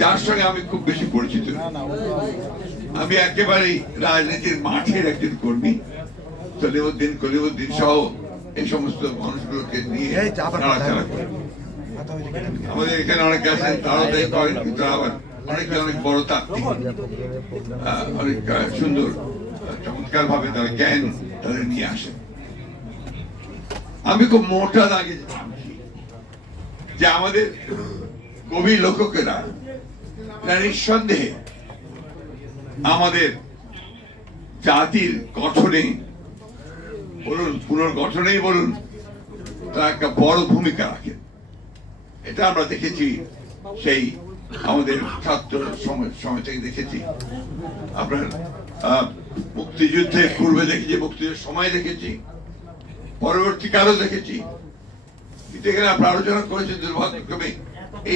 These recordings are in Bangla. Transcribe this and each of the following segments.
যার সঙ্গে আমি খুব বেশি পরিচিত। আমি একেবারেই রাজনীতির মাঠের একজন কর্মী। সলিমুদ্দিন কলিমুদ্দিন সহ এই সমস্ত মানুষগুলোকে নিয়ে নাড়াচাড়া করি। আমাদের এখানে অনেকে আছেন তারাও তাই করেন কিন্তু আবার অনেকে অনেক বড় তাত্ত্বিক। অনেক সুন্দর চমৎকার ভাবে তারা জ্ঞান তাদের নিয়ে আসেন। আমি খুব মোটা দাগে যে আমাদের কবি লেখকেরা এরা নিঃসন্দেহে আমাদের জাতির গঠনে বলুন পুনর্গঠনেই বলুন তারা একটা বড় ভূমিকা রাখে। এটা আমরা দেখেছি সেই আমাদের ছাত্র সময় থেকে দেখেছি। আপনার আহ, মুক্তিযুদ্ধের পূর্বে দেখেছি মুক্তিযুদ্ধের সময় দেখেছি পরবর্তীকালও দেখেছি। এখানে আপনার আলোচনা করেছেন দুর্ভাগ্যক্রমে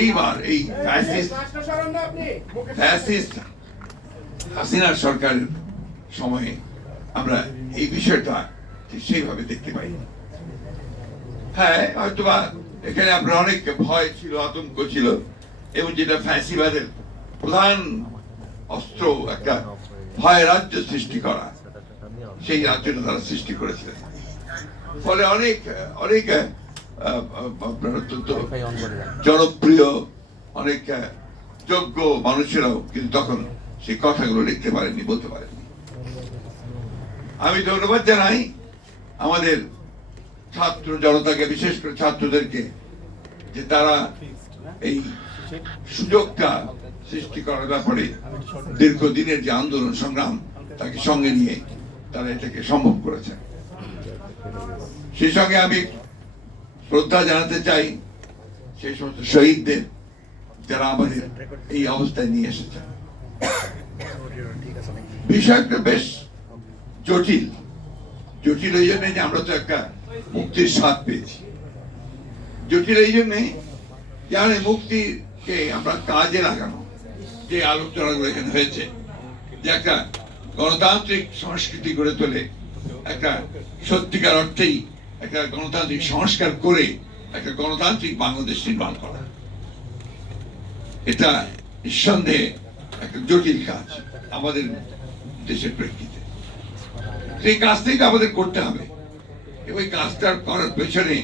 এইবার এই ফ্যাসিস্ট ফ্যাসিস্ট হাসিনার সরকারের সময়ে আমরা এই বিষয়টা সেইভাবে দেখতে পাই। হ্যাঁ হয়তোবা এখানে আপনার অনেক ভয় ছিল আতঙ্ক ছিল এবং যেটা ফ্যাসিবাদের প্রধান অস্ত্র একটা ভয় রাজ্য সৃষ্টি করা সেই রাজ্যটা তারা সৃষ্টি করেছিলেন। ফলে অনেক অনেক আপনার অত্যন্ত জনপ্রিয়, অনেক যোগ্য মানুষেরাও কিন্তু তখন সেই কথাগুলো লিখতে পারেননি, বলতে পারেননি। আমি ধন্যবাদ জানাই আমাদের ছাত্র জনতাকে, বিশেষ করে ছাত্রদেরকে, যে তারা এই সুযোগটা সৃষ্টি করার ব্যাপারে দীর্ঘদিনের যে আন্দোলন সংগ্রাম, তাকে সঙ্গে নিয়ে তারা এটাকে সম্ভব করেছে। সেই সঙ্গে আমি শ্রদ্ধা জানাতে চাই সেই সমস্ত শহীদদের যারা আমাদের এই অবস্থায় নিয়ে এসেছে বিষয়টা বেশ জটিল। জটিল এই জন্যে যে আমরা তো একটা মুক্তির স্বাদ পেয়েছি। জটিল এই জন্যে জানে মুক্তিকে আমরা কাজে লাগানো যে আলোচনাগুলো এখানে হয়েছে, যে একটা গণতান্ত্রিক সংস্কৃতি গড়ে তোলে, একটা সত্যিকার অর্থেই একটা গণতান্ত্রিক সংস্কার করে একটা গণতান্ত্রিক বাংলাদেশ নির্মাণ করা। এটা নিঃসন্দেহে একটা জটিল কাজ আমাদের দেশের প্রেক্ষিতে। সেই কাজটাই আমাদের করতে হবে। এবং কাজটা করার পেছনে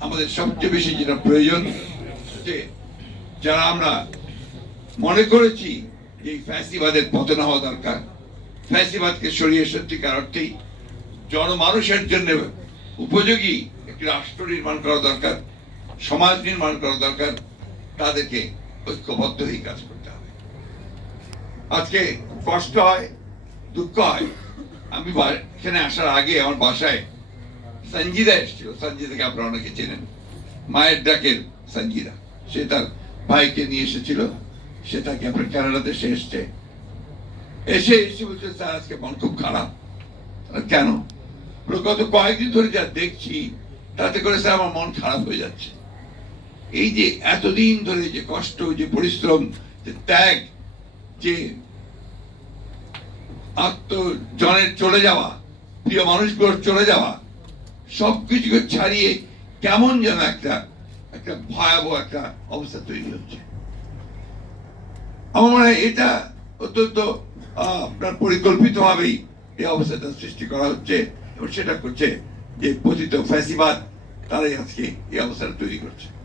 আমাদের সবচেয়ে বেশি যেটা প্রয়োজন, যে যারা আমরা মনে করেছি যে ফ্যাসিবাদের পতন হওয়া দরকার, ফ্যাসিবাদকে সরিয়ে সত্যিকার অর্থেই জনমানুষের জন্য উপযোগী একটি রাষ্ট্র নির্মাণ করা দরকার, সমাজ নির্মাণ করা দরকার, তাদেরকে ঐক্যবদ্ধ হয়ে কাজ করতে হবে। আজকে কষ্ট হয়, দুঃখ হয়। আমি এখানে আসার আগে আমার বাসায় সঞ্জিদা এসেছিল। সঞ্জিদাকে আপনারা অনেকে চেনেন। মায়ের ডাকের সঞ্জিদা। সে তার ভাইকে নিয়ে এসেছিল। সে তাকে আপনার কানাডাতে সে এসছে। এসে এসে বলছে, স্যার, আজকে মন খুব খারাপ। কেন? গত কয়েকদিন ধরে যা দেখছি, তাতে করে স্যার আমার মন খারাপ হয়ে যাচ্ছে। এই যে এতদিন ধরে যে কষ্ট, যে পরিশ্রম, যে ত্যাগ, যে আত্মজনের চলে যাওয়া, প্রিয় মানুষগুলোর চলে যাওয়া, সবকিছুকে ছাড়িয়ে কেমন যেন একটা একটা ভয়াবহ একটা অবস্থা তৈরি হচ্ছে। আমার মনে হয় এটা অত্যন্ত আপনার পরিকল্পিত ভাবেই এই অবস্থাটা সৃষ্টি করা হচ্ছে। এবং সেটা করছে যে পতিত ফ্যাসিবাদ তারাই আজকে এই অবস্থাটা তৈরি করছে।